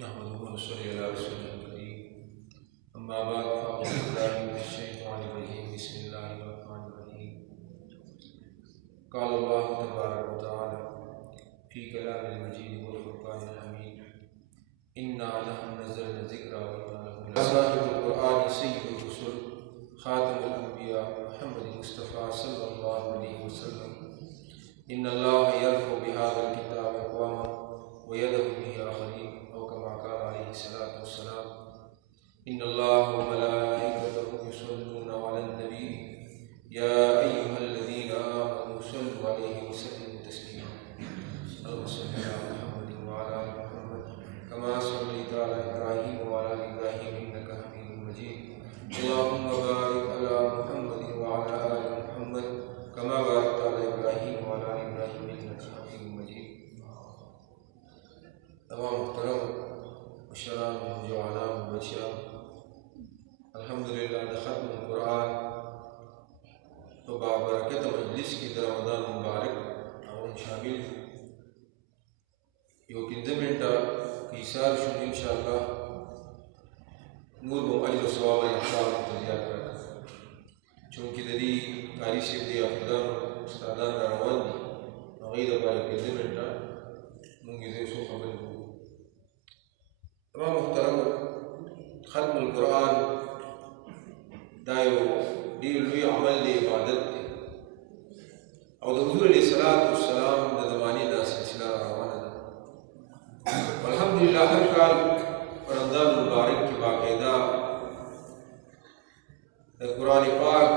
نحمده ونصلي على رسوله الكريم أما بعد فأعوذ بالله من الشيطان الرجيم بسم الله الرحمن الرحيم قال الله تبارك وتعالى في كلام المجيد والفرقان الحميد إنا نحن نزلنا الذكر وإنا له لحافظون صاحب القرآن سيد الرسل خاتم الأنبياء محمد المصطفى صلى الله عليه وسلم إن الله يرفع بهذا الكتاب أقواما ويدعو به آخرين أو كما قال عليه الصلاة والسلام إن الله وملائكته يصلون على النبي يا أيها الذين آمنوا صلوا عليه وسلموا تسليما اللهم صل على محمد وعلى آل محمد كما صليت على إبراهيم وعلى آل إبراهيم إنك حميد مجيد اللهم بارك على محمد وعلى آل محمد كما باركت على إبراهيم وعلى آل إبراهيم إنك حميد مجيد तमाम मुहतरम मुशरान जवानाम बच्चियाँ अल्हम्दुलिल्लाह ख़त्म कुरान तो बाबरकत मजलिस की रमज़ान मुबारक और शामिल यो 15 मिनट की सार शुरू इंशाअल्लाह नूर व अजर सवाब इहसान तजिया कर चूँकि दरी कारी से दे अफदान उस्तादान रवान दी वगैरह पर 15 मिनट मुंगे से सो खबर तमाम मुहतरम ख़त्म कुरान दायो ډېر لوی عمل دی عبادت دی او د حضور علیه الصلاة والسلام د زمانې دا سلسله روانه ده الحمدلله هر کال په رمضان مبارک کې باقاعده د قرآن پاک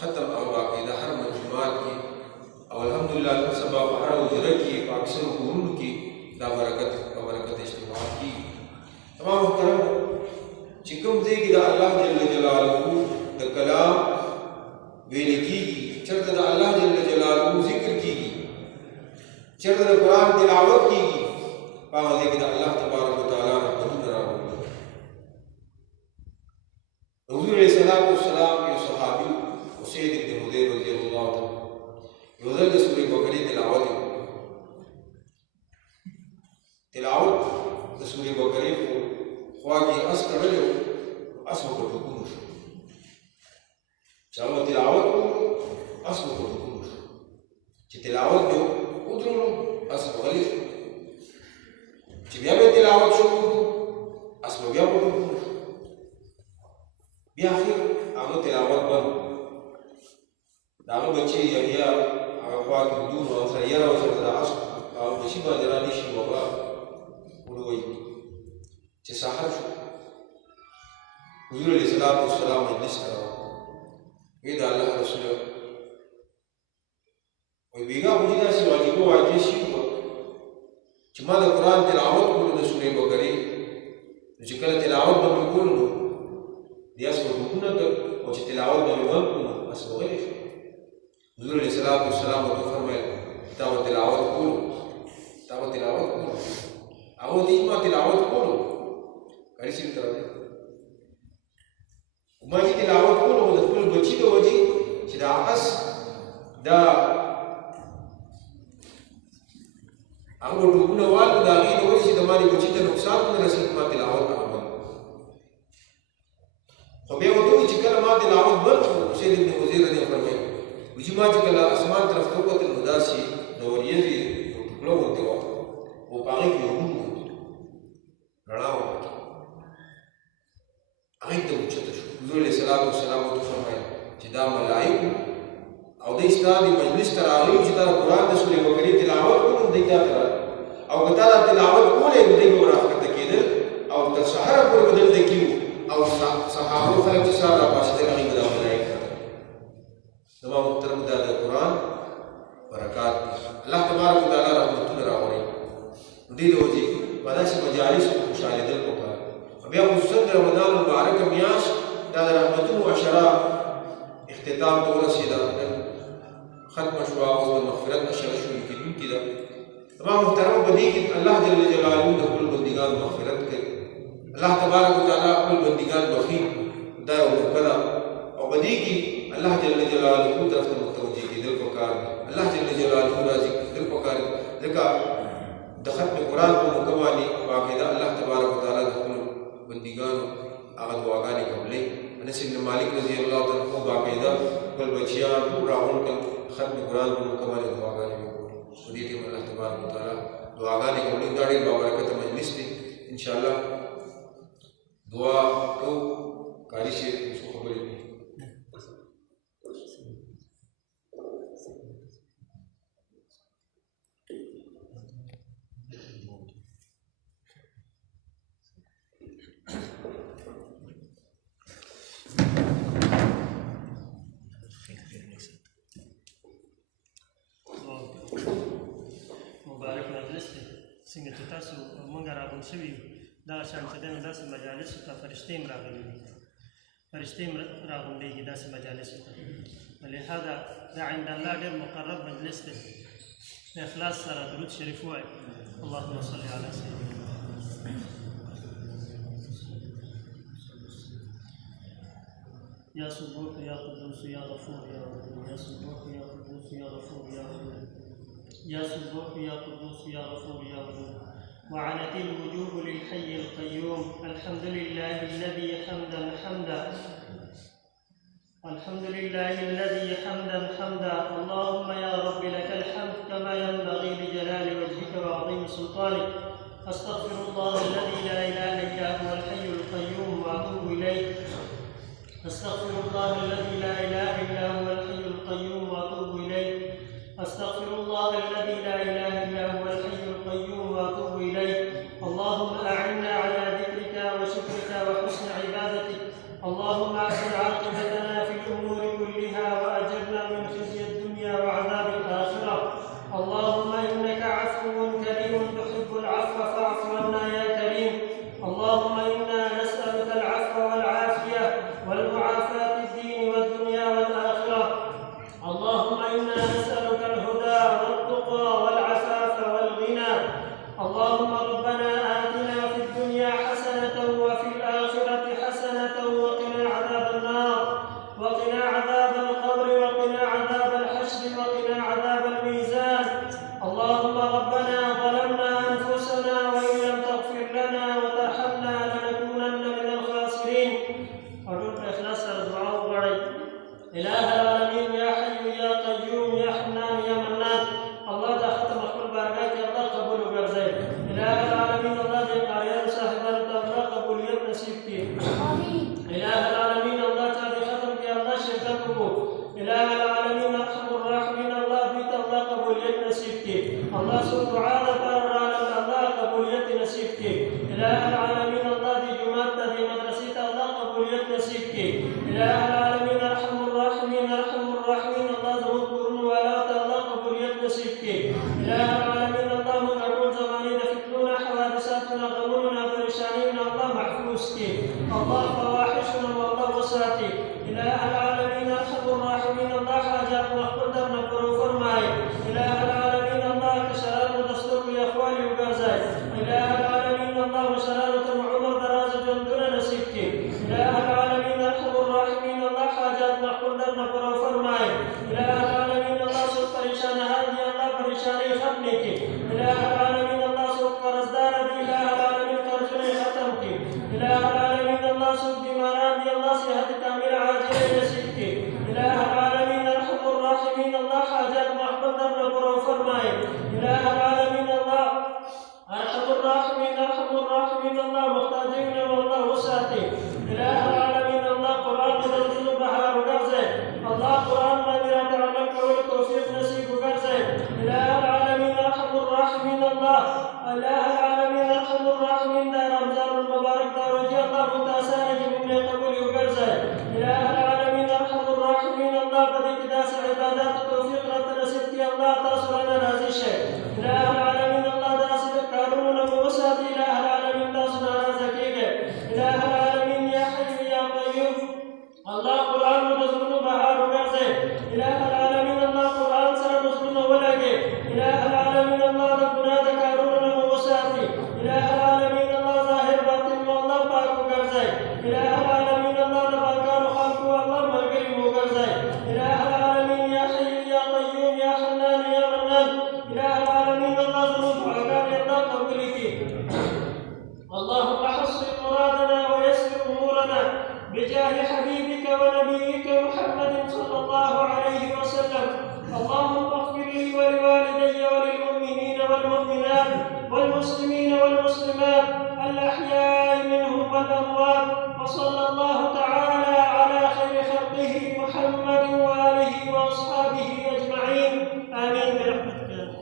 ختم او باقاعده هر مجموعات کې او الحمدلله نن سبا په هره حجره کې په اکثرو کورونو کې دا برکت اجتماعات کېږي तमाम मुहतरम چې کوم ځای کې د الله جل جلاله د کلام ویل کېږي چېرته د الله جل جلاله ذکر کېږي چېرته د قرآن تلاوت کېږي په هغه ځای کې د الله تبارک وتعالی رحمتونه راوړي حضور علیه الصلاة والسلام یو صحابي اسید بن حضیر رضی الله عنه یو ځل د سورې بقرې تلاوت د سورې بقرې په خوا کې اس تړلی و اس به په ټوپونو شو چې هغه تلاوت وکړو اس به په ټوپونو شو چې تلاوت به ودرولو اس به غلی شو چې بیا به تلاوت شروع کړو اس به بیا په ټوپونو شو بیا اخر هغه تلاوت بند د هغه بچې یحیی هغه خوا کې ودون او سره یاره ورسره د اس هغه بچي باندې رانیشي بابا ولوی چې سحر شو حضور علیه الصلاة والسلام مجلس ته راوړو وی د الله رسول وی بیګا مونږ داسې واجبه واقع شي چې ما د قرآن تلاوت کولو د سورې بقرې نو چې کله تلاوت به مې کولو نو د اس به ټوپونه کړ او چې تلاوت به مې بند کړو نو اس به غلی شو حضور علیه الصلاة والسلام ورته وفرمیل تا به تلاوت کولو هغه ته ما تلاوت کولو کاری سره تر دې ما چې تلاوت کولو د خپل بچی د وجې چې دا اس دا هغه ټوپونه والو د هغې د وجې چې د ما د بچي ته نقصان ونه رسېږي ما تلاوت هغه بند خو بیا ورته وایي چې کله ما تلاوت بند کړو اسید بن حضیر رضی الله فرمایي وایي چې ما چې کله اسمان طرف ته وکتل نو داسې د وریځې یو ټوکړه غوندې وه او په هغې کې یو روڼ رڼا وکړه هغې ته اوچته شو حضور علیه الصلاة والسلام ورته وفرمیل چې دا ملایکو او دوی ستا د مجلس ته راغلي چې تا د قرآن د سورې بقرې تلاوت کړو نو دوی تا ته راغلي او که تا دا تلاوت کولی نو دوی به راښکته کېدل او تر سهاره پورې به دلته کې وو او صحابه خلک چې سهار راپاڅېدل هغې به دا ملایک راغلل زما محترمو دا د قرآن برکات دی الله تبارک وتعالی رحمتونه راوړي نو دې د وجې په داسې مجالسو کې خوشحالېدل پکار بیا خصوصا د رمضان مبارکه میاشت دا د رحمتونو عشره اختتام ته ورسېده ختمه شوه اوس د مغفرت عشره شروع کېدونکې ده تمام محترمو په دې کې الله جل جلاله د خپلو بندګانو مغفرت کوي الله تبارک وتعالی خپل بندګان بخي دا یو موقع ده او په دې کې الله جل جلاله طرف ته متوجه کېدل پکار الله جل جلاله راضي کېدل پکار ځکه د ختم قرآن په موقع باندې باقاعده الله تبارک بچیاں دور راون کا ختم قرآن کو مکمل دعاګانې وکړو په دې کې الله تبارک وتعالى دعاګانې کوي دا ډېر بابرکت مجلس دی ان شاء الله دعا کو قاری شي خبرې دي څنګه چې تاسو مونږ راغون شوي دغه شان چې دی نو داسې مجالسو ته فرښتې هم راغلي دي فرښتې هم راغونډېږي داسې مجالسو ته لهذا دا عند الله ډېر مقرب مجلس دی د اخلاص سره درود شریف ووایي اللهم صل علی سیدنا یا سبوح یا قدوس یا غفور یا رحیم یا سبوح یا قدوس یا غفور یا رحیم يا سبوح يا قدوس يا غفور يا ودود وعنت الوجوه للحي القيوم الحمد لله الذي حمدا الحمد لله الذي حمدا اللهم يا رب لك الحمد كما ينبغي لجلال وجهك وعظيم سلطانك استغفر الله الذي لا اله الا هو الحي القيوم واتوب اليه استغفر الله الذي لا اله الا هو الحي القيوم واتوب اليه استغفر الله الذي لا اله الا هو الحي القيوم واتوب اليه اللهم اعنا على ذكرك وشكرك وحسن عبادتك اللهم احسن عاقبتنا في الامور كلها واجرنا من خزي الدنيا وعذاب الاخره اللهم انك عفو كريم تحب العفو فاعف عنا يا كريم اللهم انا نسالك العفو والعافيه والمعافاه في الدين والدنيا والاخره اللهم انا نسالك الهدى والتقى والعفاف والغنى اللهم ربنا آتنا في الدنيا حسنة وفي الآخرة حسنة وقنا عذاب النار وقنا عذاب القبر وقنا عذاب الحشر وقنا عذاب الميزان اللهم ربنا ظلمنا أنفسنا وإن لم تغفر لنا وترحمنا لنكونن من الخاسرين أدعو إخلاص الدعاء وبري إله العالمين يا حي يا قيوم يا حنان يا منان الله دا ختم خپل بارگاه کې الله قبول وګرځي اله العالمین الله دې قاریان صاحبانو ته الله قبولیت نصیب کړي آمین اله العالمین الله تعالی ختم کې الله شرکت وکړو اله العالمین ارحم الراحمین الله دې ته الله قبولیت نصیب کړي الله سو دعا لپاره الله قبولیت نصیب کړي اله العالمین الله دې جمعه ته دې مدرسې ته الله قبولیت نصیب کړي اله العالمین ارحم الراحمین الله زموږ کورونو والا ته الله قبولیت نصیب کړي اله العالمین الله موږ ټول زمانې د فتنو حوادثاتو غمونو پریشانیو الله محفوظ کړي الله فواحشنا والله وساتي اله العالمین ارحم الراحمین الله حاجات مخبول درنه پرو فرمایي اله العالمین الله کشرانو دستور یا اخوالي وګرځي اله العالمین الله مشرانو ته عمر دراز ژوندونه نصیب کړي اله العالمین ارحم الراحمین الله حاجات مخبول درنه پرو فرمایي اله العالمین الله سو پریشان هادي الله پریشانی ختم کړي اله العالمین الله سو قرضدار دي اله العالمین قرضونه ختم کړي اله العالمین الله سو بیماران دي الله صحت کامله عاجله نصیب کړي اله العالمین ارحم الراحمین الله حاجات مخبول درنه پرو فرمایي اله العالمین الله ارحم الراحمین الله محتاجین والله وساتي اله العالمین الله قرآن تنزل بهار وګرځي الله قرآن باندې عمل کول توفیق نصیب وګرځي اله العالمین ارحم الراحمین الله اله العالمین ارحم الراحمین دا رمضان المبارک دا روزي الله متاسانه جمله قبول وګرځي اله العالمین ارحم الراحمین الله په دې کې داسې عبادت توفیق راته نصیب کړي الله تاسو باندې راضي شي اله العالمین الله داسې کارونه له وساتي اله العالمین تاسو ناراضه کیږي اله العالمین یا حی یا قیوم الله قرآن مدزمونو بهار وګرځي اله العالمین الله قرآن سره مزمونو ولګي اله العالمین الله د ګناه د کارونو له وساتي اله العالمین الله ظاهر باطن مو الله پاک وګرځي اله العالمین الله د پاکانو خلقو الله ملګری وګرځي اله العالمین یا حی یا قیوم یا حنان یا منان اله العالمین الله زموږ دعاګانې الله قبول کړي اللهم حصل مرادنا ويسر امورنا بجاه حبيبك ونبيك محمد صلى الله عليه والمسلمين والمسلمات الأحياء منهم والأموات، وصلى الله تعالى على خير خلقه محمد وآله وأصحابه أجمعين. آمين برحمتك يا رب.